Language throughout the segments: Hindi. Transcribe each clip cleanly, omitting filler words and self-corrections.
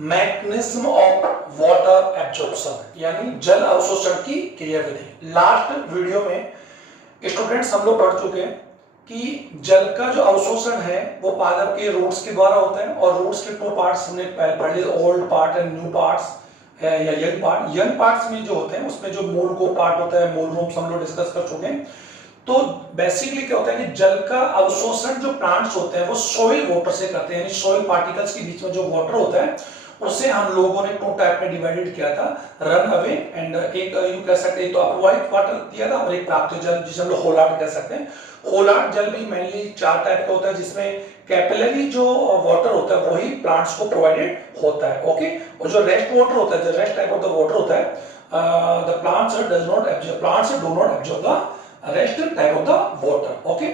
मैकेनिज्म ऑफ वाटर एब्जॉर्प्शन यानी जल अवशोषण की क्रियाविधि। लास्ट वीडियो में स्टूडेंट्स हम लोग पढ़ चुके हैं कि जल का जो अवशोषण है वो पादप के रूट्स के द्वारा होता है और रूट्स के टू पार्ट्स हमने पढ़ लिए, old part and new parts या यंग पार्ट। यंग पार्ट्स में जो होते हैं उसमें जो मूल को पार्ट होता है, मूल रूट्स हम लोग डिस्कस कर चुके हैं। तो बेसिकली क्या होता है कि जल का अवशोषण जो प्लांट्स होते हैं वो सॉइल वाटर से करते हैं, यानी सॉइल पार्टिकल्स के बीच में जो वाटर होता है उसे हम लोगों ने टू टाइप में डिवाइडेड किया था, रन अवे एंड एक यू कह सकते हैं तो अपवाहित वाटर दिया था और एक प्राप्त जल जिसे हम लोग होलार्ड कह सकते हैं। होलार्ड जल भी मेनली 4 टाइप का होता है जिसमें कैपिलरी जो वाटर होता है वही प्लांट्स को प्रोवाइडेड होता है, ओके। और जो रेस्ट वाटर होता है, जो rest type of the water होता है, the plants does not absorb, plants do not absorb the rest type of the water, okay.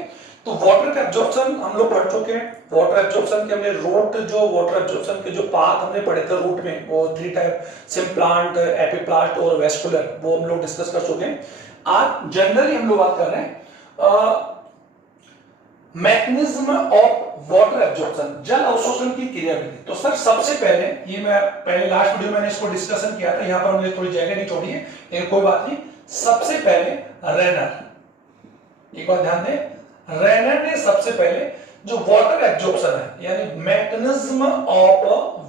तो वाटर का एब्जॉर्प्शन हम लोग पढ़ चुके हैं। वाटर एब्जॉर्प्शन के हमने रूट जो वाटर एब्जॉर्प्शन के जो पाथ हमने पढ़े थे रूट में, वो 3 टाइप, सिम्प्लांट, एपिप्लास्ट और वेस्कुलर, वो हम लोग डिस्कस कर चुके हैं। आज जनरली हम लोग बात कर रहे हैं मैकेनिज्म ऑफ वाटर एब्जॉर्प्शन, जल अवशोषण की क्रियाविधि। तो सर सबसे पहले ये मैं पहले लास्ट वीडियो में मैंने इसको डिस्कशन किया था, यहां पर हमने थोड़ी जगह नहीं छोड़ी है लेकिन कोई बात नहीं। सबसे पहले रेनर, एक बात ध्यान दें, रेनर ने सबसे पहले जो वाटर एब्जॉर्प्शन है यानी मैकेनिज्म ऑफ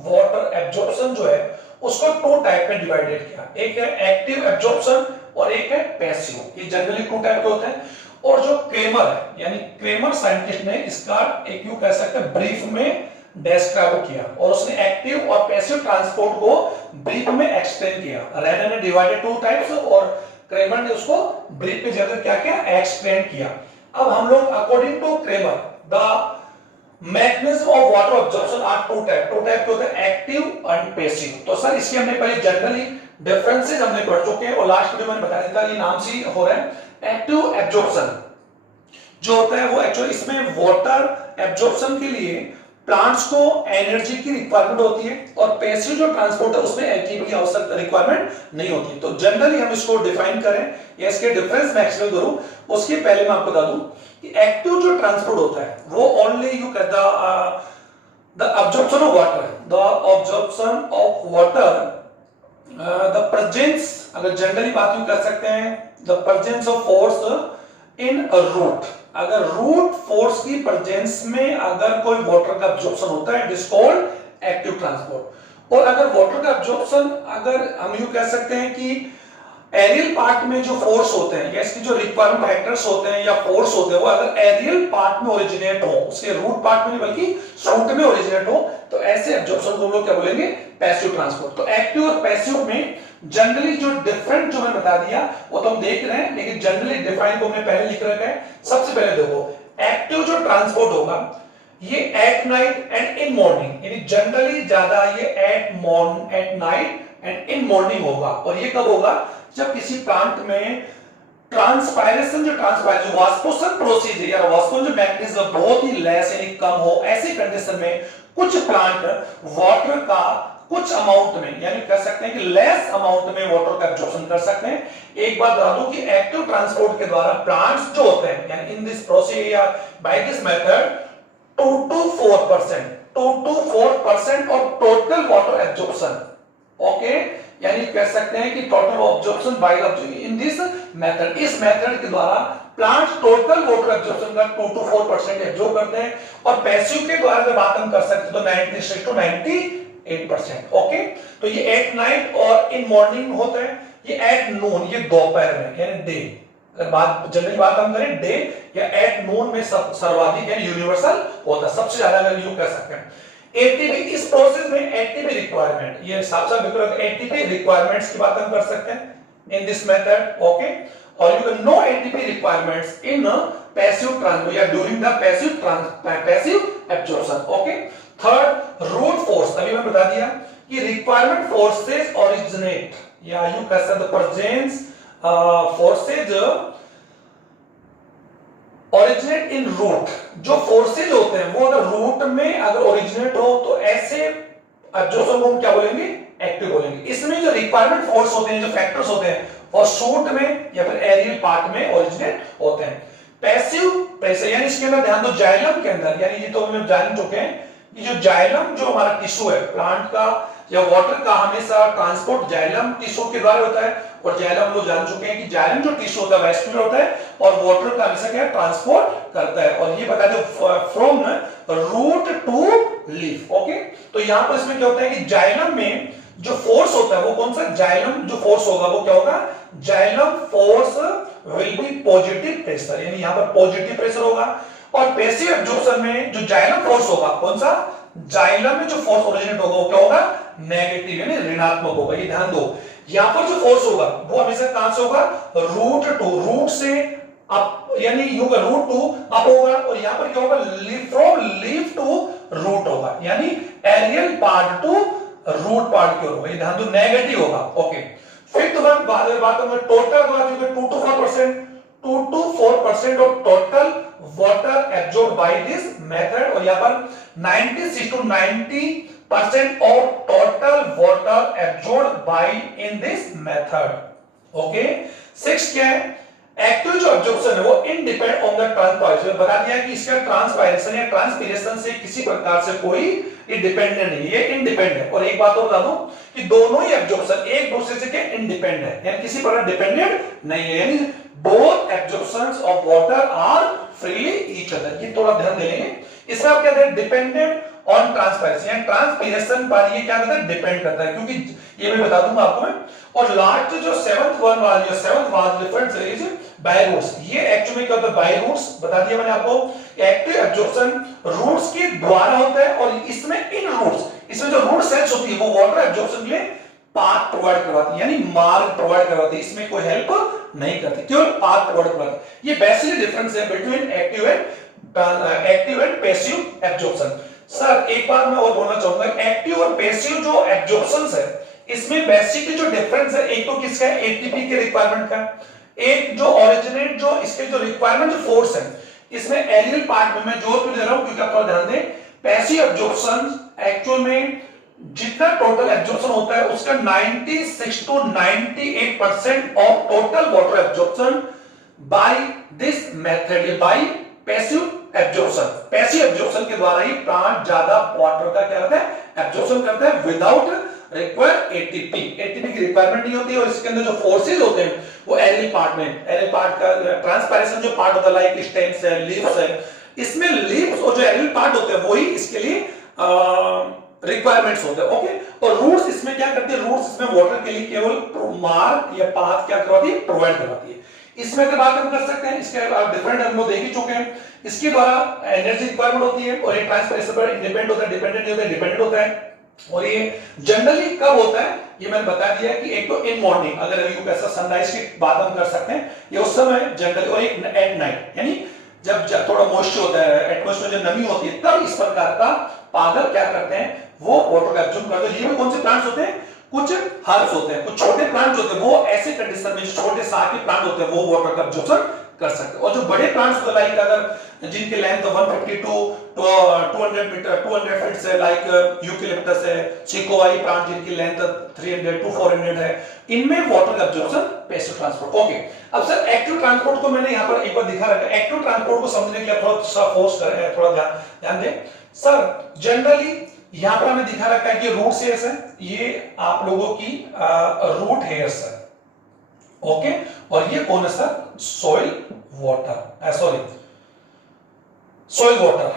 वाटर एब्जॉर्प्शन जो है उसको 2 टाइप में डिवाइडेड किया। एक है एक्टिव एब्जॉर्प्शन और एक है पैसिव। ये जनरली 2 टाइप के होते हैं। और जो क्रेमर है यानी क्रेमर साइंटिस्ट ने इसका एक यू कह सकते हैं ब्रीफ में डिस्क्राइब किया और उसने एक्टिव और पैसिव ट्रांसपोर्ट को ब्रीफ में एक्सप्लेन किया। रेनर ने डिवाइडेड 2 टाइप्स और क्रेमर ने उसको ब्रीफ में जगह क्या किया, एक्सप्लेन किया। अब हम लोग according to Kramer the mechanism of water absorption are 2 type के होते हैं, एक्टिव एंड पैसिव। तो सर इसके हमने पहले जनरली डिफरेंसेस हमने पढ़ चुके हैं और लास्ट वीडियो में बताया था ये नाम से हो रहा है। एक्टिव एब्जॉर्प्शन जो होता है वो एक्चुअली इसमें वाटर एब्जॉर्प्शन के लिए प्लांट्स को एनर्जी की रिक्वायरमेंट होती है और पैसिव जो ट्रांसपोर्ट है उसमें एनर्जी की आवश्यकता रिक्वायरमेंट नहीं होती। तो जनरली हम इसको डिफाइन करें या इसके डिफरेंस मैं एक्सप्लेन करूं उसके पहले मैं आपको बता दूं कि एक्टिव जो ट्रांसपोर्ट होता है वो ओनली यू कहता the absorption of water, the presence, अगर जनरली बात यूं कर सकते हैं, the presence of force in a root. अगर रूट फोर्स की प्रेजेंस में अगर कोई वाटर का एब्जॉर्प्शन होता है it is called active transport. और अगर वाटर का एब्जॉर्प्शन अगर हम यूं कह सकते हैं कि एरियल पार्ट में जो फोर्स होते हैं या इसकी जो रिक्वायरमेंट फैक्टर्स होते हैं या फोर्स होते हैं वो अगर एरियल पार्ट में ओरिजिनेट हो, उसके रूट पार्ट में नहीं बल्कि शूट में ओरिजिनेट हो, तो ऐसे एब्जॉर्प्शन को हम लोग क्या बोलेंगे, पैसिव ट्रांसपोर्ट। तो एक्टिव और पैसिव में जनरली जो डिफरेंट जो मैंने बता दिया वो तो हम देख रहे हैं लेकिन जनरली डिफाइन को हमने पहले लिख रखा है। सबसे पहले देखो एक्टिव जो ट्रांसपोर्ट होगा ये at night and in morning, यानी जनरली ज्यादा ये at night and in morning होगा। और ये कब होगा, जब किसी प्लांट में ट्रांसपायरेशन जो वाष्पोषण प्रोसीजर या वाष्पोषण जो मैकेनिज्म बहुत ही लेस यानी कम हो, ऐसी कंडीशन में कुछ प्लांट वाटर का कुछ अमाउंट में यानी कह सकते हैं कि लेस अमाउंट में वाटर का एब्जॉर्प्शन कर सकते हैं। एक बात बता दूं कि एक्टिव ट्रांसपोर्ट के द्वारा प्लांट्स जो होते हैं यानी इन दिस प्रोसीजर या by this method 2 to 4% of total water absorption, okay, यानी कह सकते हैं कि total absorption by in this method, इस मेथड के द्वारा प्लांट्स टोटल वाटर एब्जॉर्प्शन का 2 to 4% एब्जॉर्ब करते हैं। और पैसिव के द्वारा जब बात हम कर सकते हैं तो 96 to 98%, ओके। तो ये एट नाइट और इन मॉर्निंग होता है, ये एट नून, ये दोपहर में यानी डे। अगर बात जनरली बात हम करें डे या एट नून में सर्वाधिक यानी यूनिवर्सल होता है, सबसे ज्यादा अगर यूं कह सकते हैं। एटीपी, इस प्रोसेस में एटीपी रिक्वायरमेंट, ये साफ-साफ लिख रहा है एटीपी रिक्वायरमेंट्स की बात हम कर सकते हैं इन दिस मेथड, ओके। और you can no ATP requirements in passive transport या during the passive absorption, okay. Third, root force, अभी मैं बता दिया कि रिक्वायरमेंट फोर्सेस ओरिजिनेट या यू कह सकते हैं presence forces originate in root. जो फोर्सेज होते हैं वो अगर रूट में अगर ओरिजिनेट हो तो ऐसे एब्जॉर्प्शन को हम क्या बोलेंगे, एक्टिव बोलेंगे। इसमें जो रिक्वायरमेंट फोर्स होते हैं, जो फैक्टर्स होते हैं और शूट में या फिर एरियल पार्ट में ओरिजिनेट होते हैं। पैसिव यानी इसके अंदर ध्यान दो, जाइलम के अंदर, यानी ये तो हम जान चुके हैं कि जो जाइलम जो हमारा टिश्यू है प्लांट का या वाटर का हमेशा ट्रांसपोर्ट जाइलम टिश्यू के द्वारा होता है, और जाइलम हम लोग जान चुके हैं कि जाइलम जो टिश्यू होता है वैस्कुलर होता है और वाटर का हमेशा क्या ट्रांसपोर्ट करता है। और ये बता दो from root to leaf. Okay, तो यहां पर इसमें क्या होता है कि जाइलम में जो फोर्स होता है वो कौन सा, जाइलम जो फोर्स होगा वो क्या होगा, xylem force will be positive pressure, यानी यहां पर पॉजिटिव प्रेशर होगा। और पैसिव एब्जॉर्प्शन में जो जाइलम फोर्स होगा कौन सा, जाइलम में जो फोर्स ओरिजिनेट होगा वो क्या होगा, नेगेटिव यानी ऋणात्मक होगा। ये ध्यान दो, यहां पर जो फोर्स होगा वो हमेशा कहां से होगा, रूट टू, रूट से अप, यानी यू का रूट टू अप होगा, और यहां पर क्या होगा, फ्रॉम लीफ टू रूट होगा, यानी aerial part to root part की ओर होगा। ये ध्यान दो, नेगेटिव होगा। ओके, फिर तो बात करें total 2 to 4%, 2 to 4% of total water absorb by this method, और यहां पर 96 to 90% of total water absorb by in this method. Okay, 6 क्या है, एक्टिव जो एब्जॉर्प्शन है वो इंडिपेंडेंट ऑन द ट्रांसपायरेशन, बता दिया कि इसका ट्रांसपायरेशन या ट्रांसपीरेशन से किसी प्रकार से कोई ये डिपेंडेंट नहीं, ये इंडिपेंडेंट है। और एक बात और बता दूं कि दोनों ही एब्जॉर्प्शन एक दूसरे से क्या इंडिपेंडेंट है, यानी किसी प्रकार डिपेंडेंट नहीं है, यानी both absorptions of water are freely each other. ये थोड़ा ध्यान देंगे, इसमें आप क्या कहते हैं, डिपेंडेंट ऑन ट्रांसपायरेशन, यानी ट्रांसपीरेशन पर ये क्या करता है, डिपेंड करता है, क्योंकि ये मैं बता दूंगा आपको मैं। और लास्ट जो 7th वन वाली, 7th was difference is by roots, ये एक्चुअली क्या होता है, बाय रूट्स बता दिया मैंने आपको, एक्टिव एब्जॉर्प्शन रूट्स के द्वारा होता है, और इसमें इन रूट्स, इसमें जो रूट सेल्स होती है वो वाटर एब्जॉर्प्शन के लिए पाथ प्रोवाइड करवाती है, यानी मार्ग प्रोवाइड करवाती है, इसमें कोई हेल्प नहीं करती, केवल पाथ प्रोवाइड करवाती है। ये बेसिक डिफरेंस है between active and passive absorption. Sir एक बार मैं और बोलना चाहूंगा, एक्टिव और पैसिव जो एब्जॉर्प्शंस है इसमें बेसिकली जो डिफरेंस है, एक तो किसका है, एटीपी के रिक्वायरमेंट का, एक जो ओरिजिनेट जो इसके जो रिक्वायरमेंट जो फोर्स है, इसमें एरियल पार्ट में मैं जोर क्यों दे रहा हूं, क्योंकि आप थोड़ा ध्यान दें, पैसिव एब्जॉर्प्शन एक्चुअल में जितना टोटल एब्जॉर्प्शन होता है उसका 96 to 98% of total water absorption by this method, by passive absorption. Passive absorption के द्वारा ही प्लांट ज्यादा वाटर का क्या करता है, एब्जॉर्प्शन करता है, विदाउट रिक्वायर एटीपी, एटीपी की रिक्वायरमेंट नहीं होती है। और इसके अंदर जो फोर्सेज होते हैं वो एरियल पार्ट में, एरियल पार्ट का ट्रांसपायरेशन जो पार्ट होता है लाइक स्टेम्स है, लीव्स है, इसमें लीव्स और जो एरियल पार्ट होते हैं वही इसके लिए रिक्वायरमेंट्स होते हैं। ओके, और रूट्स इसमें क्या करती है, रूट्स इसमें वाटर के लिए केवल मार्ग या पाथ क्या करवाती है, प्रोवाइड करवाती है। इसमें के बात हम कर सकते हैं, इसके डिफरेंट हम लोग देख ही चुके हैं, इसके द्वारा एनर्जी रिक्वायरमेंट होती है, और ये ट्रांसपायरेशन पर इंडिपेंडेंट होता है, डिपेंडेंट नहीं होता है, डिपेंडेंट होता है। और ये जनरली कब होता है, ये मैंने बता दिया कि एक तो इन मॉर्निंग, अगर अभी कैसा सनराइज की बात हम कर सकते हैं, ये उस समय जनरली, और एक एट नाइट, यानी जब थोड़ा मॉइस्चर होता है, एटमॉस्फेयर में जो नमी होती है, तब इस प्रकार का पागल क्या करते हैं, वो वाटर एब्जॉर्ब करते हैं। ये भी कौन से प्लांट्स होते हैं, कुछ हर्ब्स होते हैं, कुछ छोटे प्लांट्स होते हैं, वो ऐसे कंडीशन में छोटे शाखी प्लांट होते हैं वो वाटर का एब्जॉर्प्शन कर सकते हैं। और जो बड़े प्लांट्स होते हैं लाइक अगर जिनके लेंथ 150 to 200 मीटर 200 फीट से, लाइक यूकेलिप्टस है, चिकोआई प्लांट जिनकी लेंथ 300 to 400 है, इनमें water absorption passive transport. Okay, अब सर एक्टिव ट्रांसपोर्ट को मैंने यहाँ पर एक बार दिखा रखा है, एक्टिव ट्रांसपोर्ट को समझने के लिए थोड़ा सा फोर्स करें, थोड़ा ध्यान दें। सर जनरली यहां पर हमें दिखा रखा है कि रूट हेयर्स है, ये आप लोगों की रूट हेयर्स है। ओके, और ये कौन है sir, soil water, sorry soil water,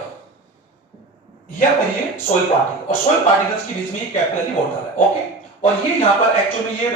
या फिर ये सॉइल पार्टिकल, और सॉइल पार्टिकल्स के बीच में ये कैपिलरी वाटर है। ओके, और ये यहाँ पर एक्चुअली ये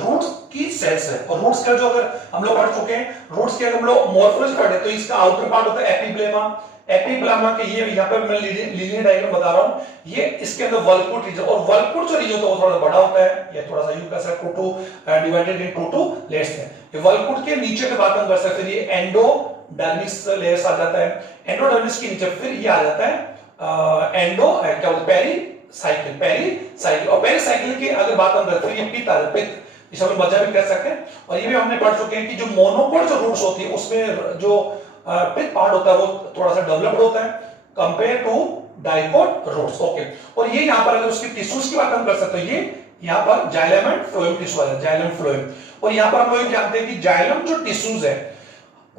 रूट्स की सेल्स है, और रूट्स का जो अगर हम लोग पढ़ चुके हैं, रूट्स के अगर हम लोग मॉर्फोलॉजी पढ़े तो इसका आउटर पार्ट होता है एपिब्लेमा, एपिब्लेमा के ये यहाँ पर मैं लीनियर डायग्राम बता रहा हूँ, ये इसके अंदर वल्कुट रीजन, और वल्कुट जो रीजन होता है वो थोड़ा बड़ा होता है, ये थोड़ा सा यूं कर सकते हैं, two divided in two layers में। ये वल्कुट के नीचे की बात हम कर सकते हैं, ये एंडोडर्मिस लेयर्स आ जाता है, एंडोडर्मिस के नीचे फिर ये आ जाता है एंडो क्या बोलते हैं, पेरीसाइकिल, और पेरीसाइकिल की अगर बात हम करते हैं, ये पित्त आ जाता है, पित्त इसे हम मज्जा भी कह सकते हैं। और ये भी हमने पढ़ चुके हैं कि जो मोनोकोट जो रूट्स होती है उसमें जो पित्त पार्ट होता है वो थोड़ा सा डेवलप्ड होता है compare to dicot roots. Okay, और ये यहाँ पर अगर उसके टिश्यूज की बात हम कर सकते हैं, ये यहाँ पर जाइलम एंड फ्लोएम टिश्यू है, जाइलम फ्लोएम। और यहाँ पर हम लोग जानते हैं कि जाइलम जो टिश्यूज है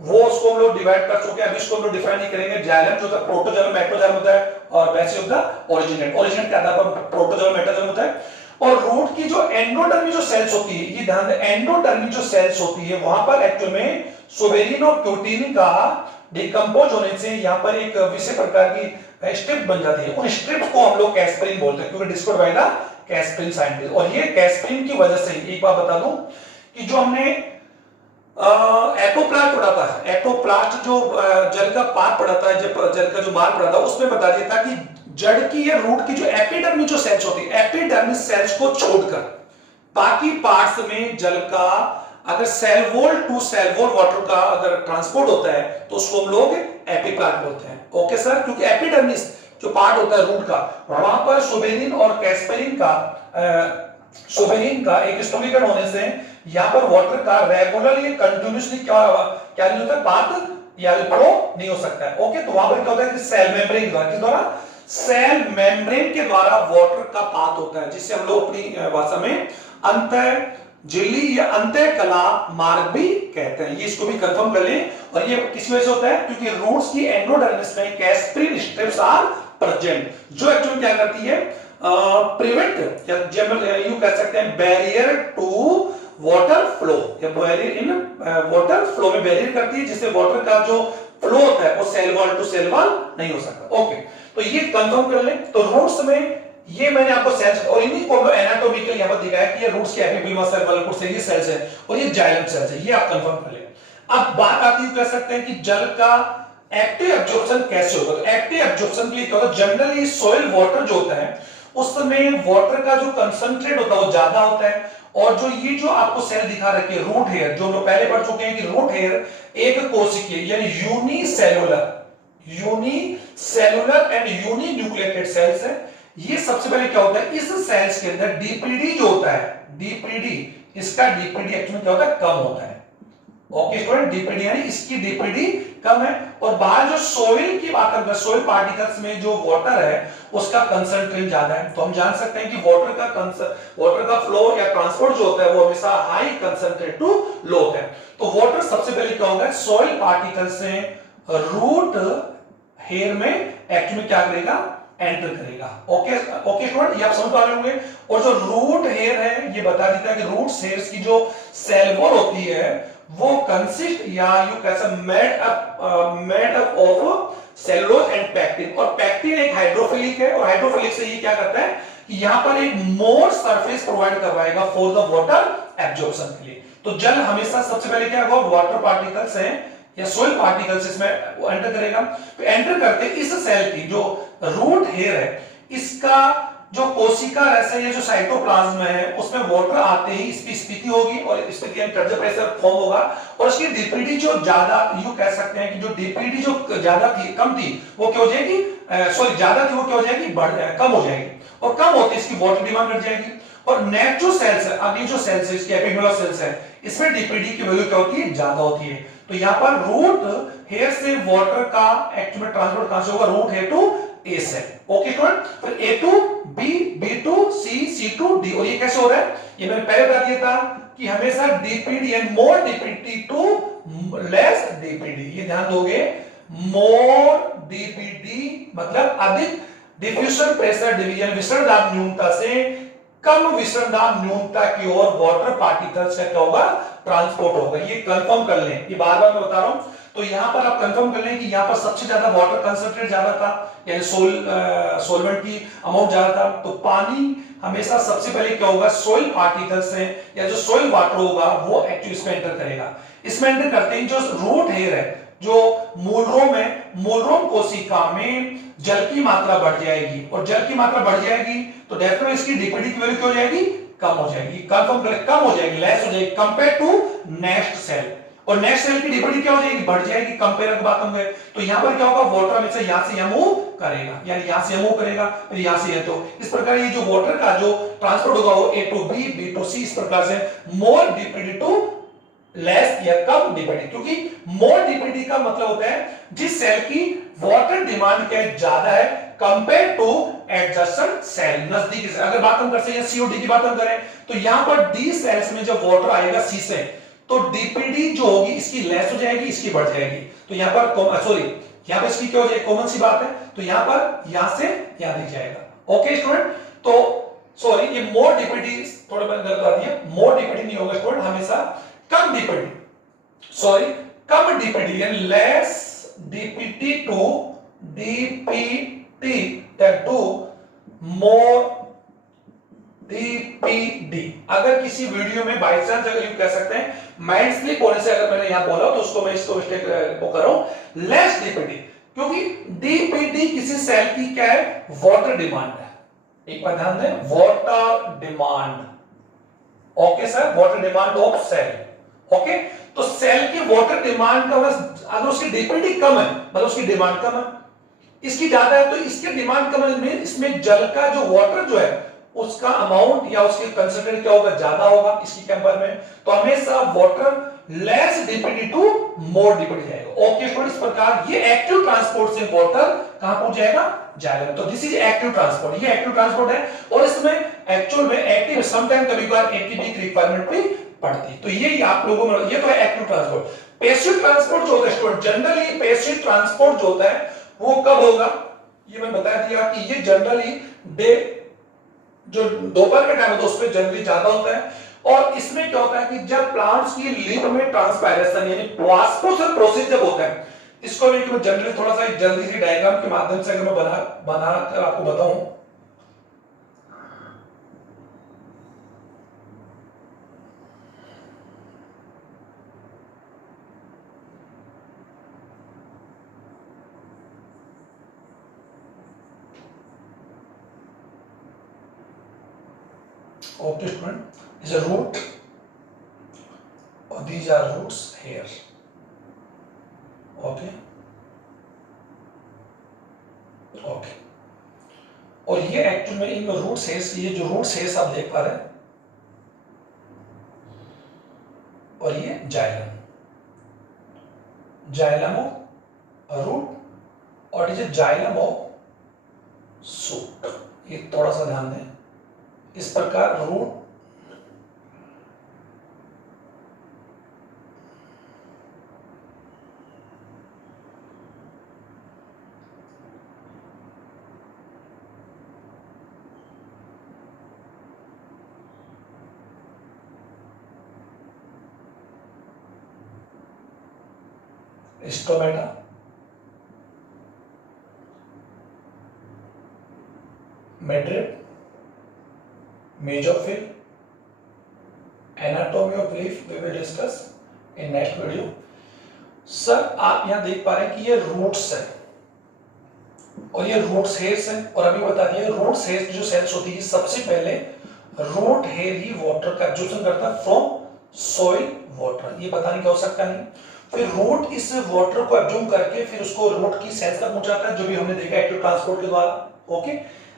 वो उसको हम लोग डिवाइड कर चुके हैं, अभी इसको हम लोग डिफाइन नहीं करेंगे। जाइलम जो होता है प्रोटोजाइलम मेट्रोजाइलम होता है, और वैसे होता है ओरिजिनेट, ओरिजिनेट के आधार पर प्रोटोजाइलम मेट्रोजाइलम होता है। और रूट की जो एंडोडर्मी जो सेल्स होती है, ये ध्यान दें, एंडोडर्मी जो सेल्स होती है वहां पर एक्चुअल में सोबेरिन और क्यूटिन का डिकम्पोज होने से यहां पर एक विशेष प्रकार की स्ट्रिप बन जाती है। उन स्ट्रिप्स को हम लोग कैस्परिन बोलते हैं, क्योंकि डिस्कवर्ड बाय द कैस्परिन साइंटिस्ट। और ये कैस्परिन की वजह से, एक बात बता दूं कि जो हमने एटोप्लास्ट पढ़ा था, एटोप्लास्ट जो जल का पार्ट पढ़ा था, जल का जो माल पढ़ा था, उसमें बता दिया था कि जड़ की या रूट की जो एपिडर्मिस जो सेल्स होती है, एपिडर्मिस सेल्स को छोड़कर बाकी पार्ट्स में जल का अगर cell wall to cell wall water का अगर ट्रांसपोर्ट होता है तो उसको हम लोग एपिप्लास्ट बोलते हैं। ओके सर, क्योंकि एपिडर्मिस जो पार्ट होता है रूट का, वहां पर सोबेरिन और कैस्परिन का एक स्थूलीकरण होने से यहां पर वाटर का रेगुलरली कंटिन्यूअसली क्या नहीं होता, पाथ या फ्लो नहीं हो सकता है। ओके, तो वहां पर क्या होता है कि सेल मेम्ब्रेन के द्वारा, किस द्वारा, सेल मेम्ब्रेन के द्वारा वाटर का पाथ होता है, जिसे हम लोग अपनी भाषा में अंतः झिल्ली या अंतः कला मार्ग भी कहते हैं। ये इसको भी कंफर्म कर लें। और ये किस वजह से होता है, क्योंकि रूट्स की एंडोडर्मिस में कैस्परिन स्ट्रिप्स आर प्रेजेंट, जो एक्चुअली क्या करती है, प्रिवेंट या यू कह सकते हैं बैरियर टू वाटर फ्लो, या बैरियर इन वाटर फ्लो में बैरियर करती है, जिससे वाटर का जो फ्लो होता है वो cell wall to cell wall नहीं हो सकता। ओके, तो ये कंफर्म कर लें। तो रूट्स में ये मैंने आपको सेल्स और इन्हीं को एनाटॉमिकल यहां पर दिखाया कि ये रूट्स के एपिफिलमा सेल वाले से ये सेल्स है और ये जाइलम सेल्स है, ये आप कंफर्म कर लें। अब बात आती है, कह सकते हैं कि जल का एक्टिव एब्जॉर्प्शन कैसे होगा। तो एक्टिव एब्जॉर्प्शन के लिए क्या होता है, जनरली सॉइल वाटर जो होता है उसमें वाटर का जो कंसंट्रेट होता है वो ज्यादा होता है। और जो ये जो आपको सेल दिखा रखी है रूट हेयर, जो हम लोग पहले पढ़ चुके हैं कि रूट हेयर एक कोशिकीय यानी यूनिसेलुलर एंड यूनिन्यूक्लिएटेड सेल्स है। ये सबसे पहले क्या होता है, इस सेल्स के अंदर डीपीडी जो होता है, डीपीडी, इसका डीपीडी एक्चुअली क्या होता है, कम होता है। ओके स्टूडेंट, डीपीडी यानी इसकी डीपीडी कम है। और बाहर जो सोइल की बात करते हैं, सोइल पार्टिकल्स में जो वाटर है उसका कंसंट्रेट ज्यादा है। तो हम जान सकते हैं कि वाटर का फ्लो या ट्रांसपोर्ट जो होता है वो हमेशा हाई कंसंट्रेट टू लो है। तो वाटर सबसे पहले क्या होगा, सोइल पार्टिकल से रूट हेयर में एक्चुअली क्या करेगा, एंटर करेगा। ओके ओके स्टूडेंट, ये आप समझ पा रहे होंगे। और जो रूट हेयर है ये बता देता है कि रूट हेयर्स की जो सेल वॉल होती है वो कंसिस्ट या यू कह सकते made up of cellulose and pectin. और पैक्टिन एक हाइड्रोफिलिक है, और हाइड्रोफिलिक से ये क्या करता है कि यहां पर एक मोर सरफेस प्रोवाइड करवाएगा फॉर द वाटर एब्जॉर्प्शन के लिए। तो जल हमेशा सबसे पहले क्या होगा, वाटर पार्टिकल्स हैं या सोइल पार्टिकल्स इसमें एंटर करेगा। तो एंटर करते इस सेल की जो रूट हेयर है, इसका जो कोशिका रस है, ये जो साइटोप्लाज्म है उसमें वाटर आते ही इसकी स्थिति होगी और स्थिति में कर्ज प्रेशर फॉर्म होगा। और उसकी डीपीडी जो ज्यादा, यू कह सकते हैं कि जो डीपीडी जो ज्यादा थी, कम थी, वो क्या हो जाएगी, सॉरी ज्यादा थी वो क्या हो जाएगी, कम हो जाएगी। और कम होती इसकी वाटर डिमांड घट जाएगी। और नेक्स्ट जो सेल्स है, अगली जो सेल्स है इसकी एपिग्लोस सेल्स है, इसमें डीपीडी की वैल्यू क्या होती है, ज्यादा होती है। तो यहाँ पर रूट हेयर से वाटर का एक्चुअली ट्रांसपोर्ट कहां से होगा, रूट हेयर टू ए से। ओके स्टूडेंट, फिर A to B, B to C, C to D. और ये कैसे हो रहा है, ये मैंने पहले बता दिया था कि हमेशा DPD and more DPD to less DPD. ये ध्यान दोगे, मोर डीपीडी मतलब अधिक डिफ्यूजन प्रेशर डिवीजन, विसरण दाब न्यूनता से कम विसरण दाब न्यूनता की ओर वाटर पार्टिकल्स का क्या होगा, ट्रांसपोर्ट होगा। ये कंफर्म कर लें, ये बार बार मैं बता रहा हूं। तो यहां पर आप कंफर्म कर लें कि यहां पर सबसे ज्यादा वाटर कंसंट्रेट ज्यादा था, यानी सोलवेंट की अमाउंट ज्यादा था। तो पानी हमेशा सबसे पहले क्या होगा, सोइल पार्टिकल से या जो सोइल वाटर होगा वो एक्चुअली इसमें एंटर करेगा। इसमें एंटर करते ही जो रूट हेयर है, जो मूलरोम है, मूलरोम कोशिका में जल की मात्रा बढ़ जाएगी। और जल की मात्रा बढ़ जाएगी तो डेफिनेटली इसकी डीपीडी की वैल्यू क्या हो जाएगी, कम हो जाएगी। कंफर्म कर, कम हो जाएगी, लेस हो जाएगी कंपेयर टू नेक्स्ट सेल। और नेक्स्ट सेल की डीपीडी क्या हो जाएगी, बढ़ जाएगी कंपेयर की बात हम गए। तो यहां पर क्या होगा, वाटर हमेशा यहां से यहां मूव करेगा, यानी यहां से मूव करेगा, फिर यहां से है। तो इस प्रकार ये जो वाटर का जो ट्रांसपोर्ट होगा वो ए टू बी, बी टू सी, इस प्रकार से मोर डीपीडी टू लेस या कम डीपीडी। क्योंकि मोर डीपीडी का मतलब होता है जिस सेल की वाटर डिमांड क्या ज्यादा है कंपेयर टू एडजस्टेंट सेल, नजदीकी से। अगर बात हम करते हैं सीओडी की बात हम करें तो यहां पर डी सेल्स में जब वाटर आएगा सी से, तो डीपीडी जो होगी इसकी लेस हो जाएगी, इसकी बढ़ जाएगी। तो यहां पर सॉरी, यहां पर इसकी क्या हो जाएगी, कॉमन सी बात है, तो यहां पर यहां से यहां दिख जाएगा। ओके स्टूडेंट, तो सॉरी ये मोर डीपीडी थोड़ा मैंने गलत बता दिया, मोर डीपीडी नहीं होगा स्टूडेंट, हमेशा कम डीपीडी, सॉरी कम डीपीडी यानी less DPT to DPT to more DPD. अगर किसी वीडियो में बाय चांस अगर यू कह सकते हैं माइंड स्लिप होने से अगर मैंने यहां बोला तो उसको मैं इसको मिस्टेक को कर रहा हूं लेस डीपीडी, क्योंकि डीपीडी किसी सेल की क्या है, वाटर डिमांड है। एक बार ध्यान दें, water demand, okay sir, water demand of cell. Okay, तो सेल की वाटर डिमांड का अगर उसकी डीपीडी कम है मतलब उसकी डिमांड कम है, इसकी ज्यादा है तो इसकी डिमांड कम है, इसमें जल का जो वाटर जो है उसका अमाउंट या उसकी कंसेंट्रेट क्या होगा, ज्यादा होगा इसकी कंपेयर में। तो हमेशा water less DPD to more DPD जाएगा। ओके स्टूडेंट, इस प्रकार ये एक्टिव ट्रांसपोर्ट से वाटर कहां पहुंच जाएगा, जाइलम। तो दिस इज एक्टिव ट्रांसपोर्ट, ये एक्टिव ट्रांसपोर्ट है और इसमें एक्चुअल में एक्टिव समटाइम कभी-कभार एटीपी की रिक्वायरमेंट भी पड़ती है। तो ये आप लोगों में ये तो है एक्टिव ट्रांसपोर्ट। पैसिव ट्रांसपोर्ट जो होता है स्टूडेंट, जनरली पैसिव ट्रांसपोर्ट जो होता है वो कब होगा, ये मैं बता दिया कि ये जनरली डे जो दोपहर का टाइम होता है उस पर जनरली ज्यादा होता है। और इसमें क्या होता है कि जब प्लांट्स की लीफ में ट्रांसपायरेशन यानी वास्पोसन प्रोसेस जब होता है, इसको मैं जनरली थोड़ा सा जल्दी से डायग्राम के माध्यम से अगर मैं बना कर आपको बताऊं, okay student, is a root or these are roots here, okay okay, और ये एक्चुअल में इन रूट्स है, ये जो रूट्स है आप देख पा रहे हैं, और ये जाइलम, जाइलम ऑफ रूट और ये जाइलम ऑफ सूट। ये थोड़ा सा ध्यान दें, इस प्रकार root stomata, midrib, mesophyll, anatomy of leaf we will discuss in next video. Sir आप यहां देख पा रहे हैं कि ये रूट्स है और ये रूट्स हेयर्स है, और अभी बता दिया रूट्स हेयर्स जो सेल्स होती है सबसे पहले रूट हेयर ही वाटर का एब्जॉर्प्शन करता है फ्रॉम सॉइल वाटर, ये बताने की आवश्यकता नहीं। फिर रूट इस वाटर को एब्जॉर्ब करके फिर उसको रूट की सेल्स तक पहुंचाता है, जो भी हमने देखा एक्टिव ट्रांसपोर्ट के द्वारा। ओके,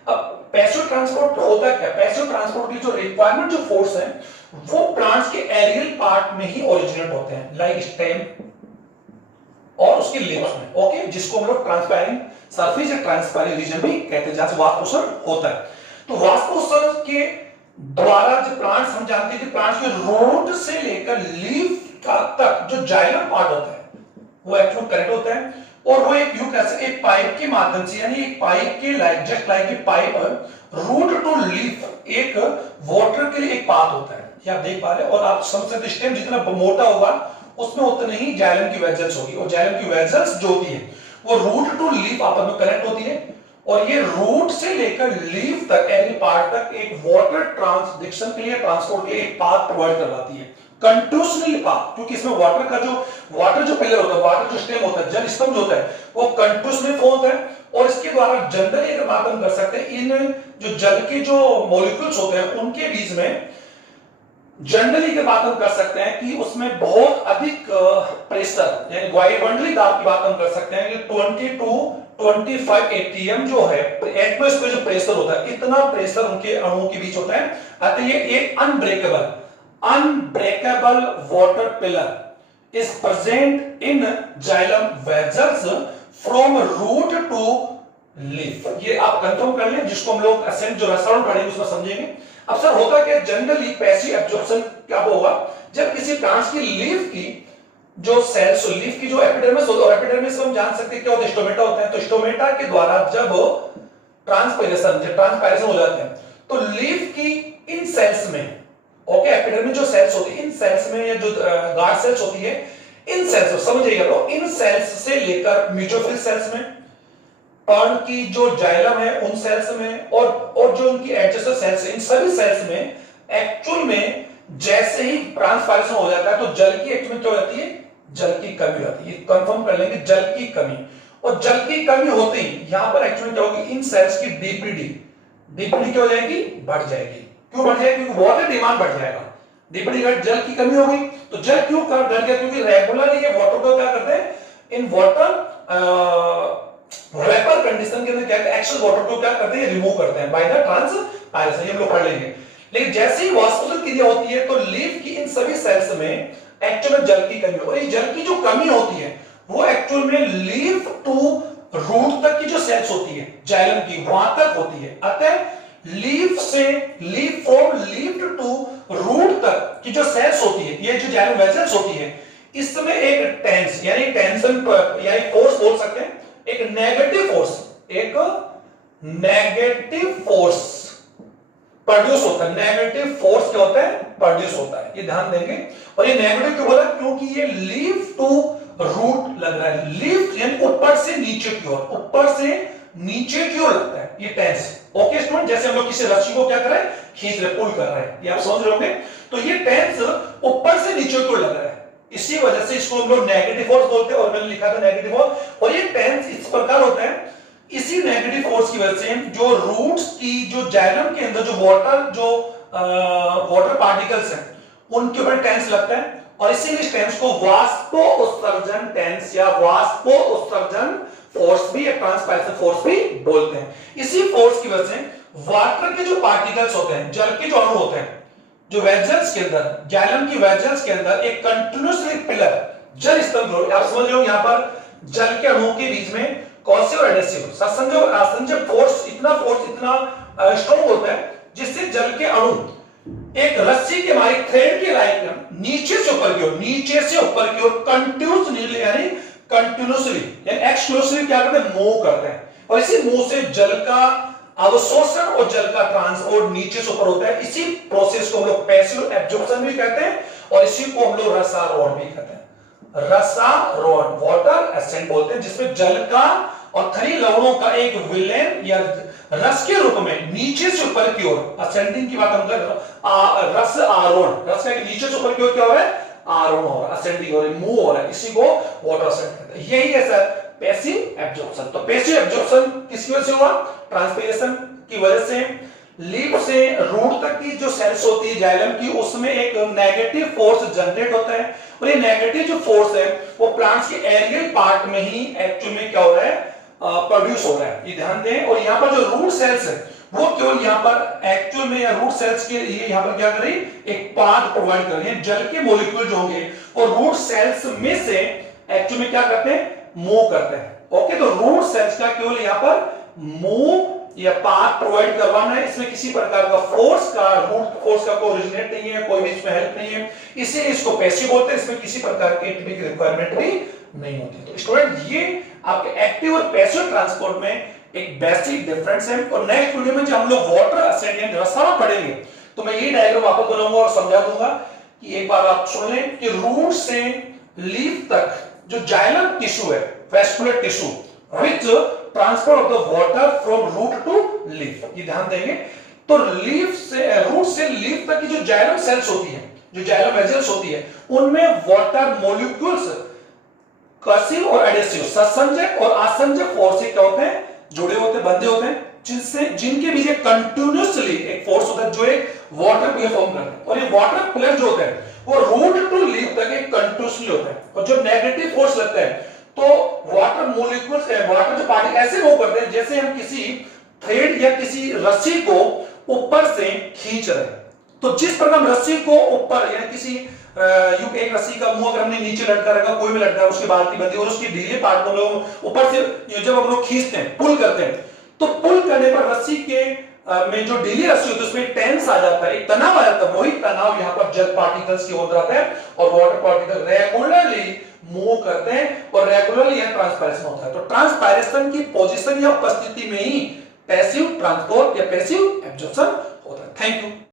अब पैसिव ट्रांसपोर्ट होता क्या है, पैसिव ट्रांसपोर्ट की जो रिक्वायरमेंट जो फोर्स है वो प्लांट्स के एरियल पार्ट में ही ओरिजिनेट होते हैं, लाइक स्टेम और उसके लीव्स में। ओके, जिसको हम लोग ट्रांसपेरेंट सरफेस या ट्रांसपेरेंट रीजन भी कहते हैं, जहां से वाष्पोषण होता है। तो वाष्पोषण के द्वारा जो प्लांट्स हम जानते हैं कि प्लांट्स के रूट से लेकर लीफ तक जो जाइलम पार्ट होता है वो एक्चुअल कनेक्ट होता है, और वो एक यू कह सकते एक पाइप के माध्यम से, यानी एक पाइप के like just like a pipe root to leaf एक वाटर के लिए एक पाथ होता है, ये आप देख पा रहे हैं। और आप समझ सकते स्टेम जितना मोटा होगा उसमें उतनी ही जाइलम की वेजल्स होगी, और जाइलम की वेजल्स जो होती है वो रूट टू लीफ आपस में कनेक्ट होती है, और ये रूट से लेकर लीफ तक एरियल पार्ट तक एक वाटर ट्रांसडिक्शन के लिए ट्रांसपोर्ट के लिए एक पाथ प्रोवाइड करवाती है, कंटिन्यूअसली पाथ, क्योंकि इसमें वाटर जो पिलर होता है, वाटर जो स्टेम होता है, जल स्तंभ होता है वो कंटिन्यूअसली फ्लो होता है। और इसके द्वारा जनरली अगर बात हम कर सकते हैं इन जो जल के जो मॉलिक्यूल्स होते हैं उनके बीच में जनरली की बात हम कर सकते हैं कि उसमें बहुत अधिक प्रेशर यानी वायुमंडलीय दाब की बात हम कर सकते हैं कि 20 to 25 atm जो है एटमॉस्फेयर जो प्रेशर होता है, इतना प्रेशर उनके अणुओं के बीच होता है। अतः ये एक unbreakable water pillar is present in xylem vessels from root to leaf. ये आप कंफर्म कर लें, जिसको हम लोग असेंट जो रसायन पढ़ेंगे उसमें समझेंगे। अब सर होगा क्या, जनरली पैसिव एब्जॉर्प्शन क्या होगा, जब किसी प्लांट की लीफ की जो सेल्स, लीफ की जो एपिडर्मिस होता है, और एपिडर्मिस हम जान सकते हैं क्या होता है, स्टोमेटा होता है, तो स्टोमेटा के द्वारा जब ट्रांसपायरेशन हो जाते हैं तो लीफ की इन सेल्स में, ओके, एपिडर्मिस जो सेल्स होती है इन सेल्स में, या जो गार्ड सेल्स होती है इन सेल्स, समझिएगा, तो इन सेल्स से लेकर म्यूचोफिल सेल्स में, पर्न की जो जाइलम है उन सेल्स में, और जो उनकी एडजेसेंट सेल्स है, इन सभी सेल्स में एक्चुअल में जैसे ही ट्रांसपायरेशन हो जाता है तो जल की एक्चुअल में क्या हो जाती है, जल की कमी होती है। कंफर्म कर लेंगे, जल की कमी, और जल की कमी होते ही यहां पर एक्चुअली क्या होगी, इन सेल्स की डीपीडी क्या हो जाएगी, बढ़ जाएगी। क्यों बढ़ जाएगी, क्योंकि वाटर डिमांड बढ़ जाएगा, डीपीडी घट, जल की कमी हो गई, तो जल क्यों बढ़ गया, क्योंकि रेगुलरली ये वाटर को क्या करते हैं, इन वाटर वेपर कंडीशन के अंदर क्या है, एक्चुअल वाटर को क्या करते हैं, रिमूव करते हैं बाय द ट्रांसपायरेशन, ये हम लोग पढ़ लेंगे। लेकिन जैसे ही वास्कुलर क्रिया होती है तो लीफ की इन सभी सेल्स में एक्चुअल में जल की कमी, और ये जल की जो कमी होती है वो एक्चुअल में लीफ टू रूट तक की जो सेल्स होती है जाइलम की, वहां तक होती है। अतः लीफ से, leaf from leaf to root तक की जो सेल्स होती है, ये जो जाइलम वेसल्स होती है, इसमें एक टेंस यानी टेंशन यानी फोर्स बोल सकते हैं, एक नेगेटिव फोर्स प्रोड्यूस होता है। नेगेटिव फोर्स क्या होता है, प्रोड्यूस होता है, ये ध्यान देंगे। और ये नेगेटिव क्यों बोला, क्योंकि ये लीफ टू रूट लग रहा है, लीफ यानी ऊपर से नीचे की ओर, ऊपर से नीचे की ओर लगता है ये टेंस। ओके स्टूडेंट, जैसे हम लोग किसी रस्सी को क्या कर रहे हैं, खींच रहे, पुल कर रहे हैं, ये आप समझ रहे होंगे। तो ये टेंस ऊपर से नीचे की ओर लग रहा है, इसी वजह से इसको हम लोग नेगेटिव फोर्स बोलते हैं, और मैंने लिखा था नेगेटिव फोर्स। और ये टेंस इस प्रकार होता है, इसी नेगेटिव फोर्स की वजह से जो रूट्स की जो जाइलम के अंदर जो वाटर पार्टिकल्स हैं उनके ऊपर टेंस लगता है, और इसीलिए इस टेंस को वाष्पो उत्सर्जन टेंस या वाष्पो उत्सर्जन फोर्स भी, या ट्रांसपायरेशन फोर्स भी बोलते हैं। इसी फोर्स की वजह से वाटर के जो पार्टिकल्स होते हैं, जल के जो अणु होते हैं, जो वेजल्स के अंदर, जाइलम की वेजल्स के अंदर एक कंटिन्यूअसली पिलर जल स्तंभ, आप समझ रहे हो, यहां पर जल के अणुओं के बीच में कौसिव और एडेसिव सत्संजक आसंजक फोर्स इतना स्ट्रॉन्ग होता है जिससे जल के अणु एक रस्सी के मारे थ्रेड के लाइक नीचे से ऊपर की ओर कंटिन्यूअसली यानी एक्सक्लूसिवली क्या करते हैं, मूव करते हैं, और इसी मूव से जल का अवशोषण और जल का ट्रांसपोर्ट नीचे से ऊपर होता है। इसी प्रोसेस को हम लोग पैसिव एब्जॉर्प्शन भी कहते हैं, और इसी को हम लोग रसारोहण भी कहते हैं। रसारोहण, वाटर एसेंट बोलते हैं, जिसमें जल का और खनिज लवणों का एक विलयन या रस के रूप में नीचे से ऊपर की ओर, असेंडिंग की बात हम कर रहे, रस आरोहण, रस का नीचे से ऊपर की ओर क्या हो रहा है, आरोहण हो रहा है, असेंडिंग हो रहा है, मूव हो रहा है, इसी को वाटर एसेंट कहते हैं। यही है सर पैसिव एब्जॉर्प्शन। तो पैसिव एब्जॉर्प्शन किसकी वजह से हुआ, ट्रांसपायरेशन की वजह से। लीफ से रूट तक की जो सेल्स होती है जाइलम की, उसमें एक नेगेटिव फोर्स जनरेट होता है, और ये नेगेटिव जो फोर्स है वो प्लांट्स के एरियल पार्ट में ही एक्चुअल में क्या हो रहा है, प्रोड्यूस हो रहा है, ये ध्यान दें। और यहाँ पर जो रूट सेल्स है वो केवल यहाँ पर एक्चुअल में, या रूट सेल्स के लिए यहाँ पर क्या कर रही, एक पाथ प्रोवाइड कर रही है, जल के मॉलिक्यूल जो होंगे वो रूट सेल्स में से एक्चुअल में क्या करते हैं, मूव करते हैं। ओके, तो रूट सेल्स का केवल यहाँ पर मूव या पाथ प्रोवाइड करवाना है, इसमें किसी प्रकार का फोर्स का, रूट फोर्स का कोई ओरिजिनेट नहीं है, कोई भी इसमें हेल्प नहीं है, इसे इसको पैसिव बोलते हैं, इसमें किसी प्रकार की टेक्निक रिक्वायरमेंट भी नहीं होती। तो स्टूडेंट, ये आपके एक्टिव और पैसिव ट्रांसपोर्ट में एक बेसिक डिफरेंस है। और नेक्स्ट वीडियो में जब हम लोग वाटर एसेंट यानी रसायन पढ़ेंगे तो मैं ये डायग्राम आपको बनाऊंगा और समझा दूंगा कि एक बार आप सुन लें कि रूट से लीफ तक जो जाइलम टिश्यू है, vascular tissue which transfer of the water from root to leaf, ये ध्यान देंगे। तो लीफ से, रूट से लीफ तक की जो जाइलम सेल्स होती है, जो जाइलम वेसल्स होती है, उनमें वाटर मॉलिक्यूल्स कर्सिव और एडेसिव, सत्संजक और आसंजक फोर्स से क्या होते हैं, जुड़े होते हैं, बंधे होते हैं, जिनसे जिनके बीच एक कंटिन्यूअसली एक फोर्स होता है जो एक वाटर पिलर फॉर्म करता है। और ये वाटर पिलर जो होता है वो रूट टू लीफ तक एक कंटिन्यूअसली होता है, और जो नेगेटिव फोर्स लगता है तो वाटर मॉलिक्यूल्स, वाटर जो पार्टिकल ऐसे मूव करते हैं जैसे हम किसी थ्रेड या किसी रस्सी को ऊपर से खींच रहे हैं। तो जिस प्रकार हम रस्सी को ऊपर यानी किसी एक रस्सी का मुंह अगर हमने नीचे लटका रखा, कोई भी लटका है, उसकी बाल्टी बंदी और उसकी ढीले पार्ट को लोग ऊपर से जब हम लोग खींचते हैं, पुल करते हैं, तो पुल करने पर रस्सी के में जो ढीली रस्सी होती है उसमें टेंस आ जाता है, एक तनाव आ जाता है, वही तनाव यहाँ पर जल पार्टिकल्स की ओर रहता है और वाटर पार्टिकल रेगुलरली मूव करते हैं और रेगुलरली यह ट्रांसपायरेशन होता है। तो ट्रांसपायरेशन की पोजीशन या उपस्थिति में ही पैसिव ट्रांसपोर्ट या पैसिव एब्जॉर्प्शन होता है। Thank you.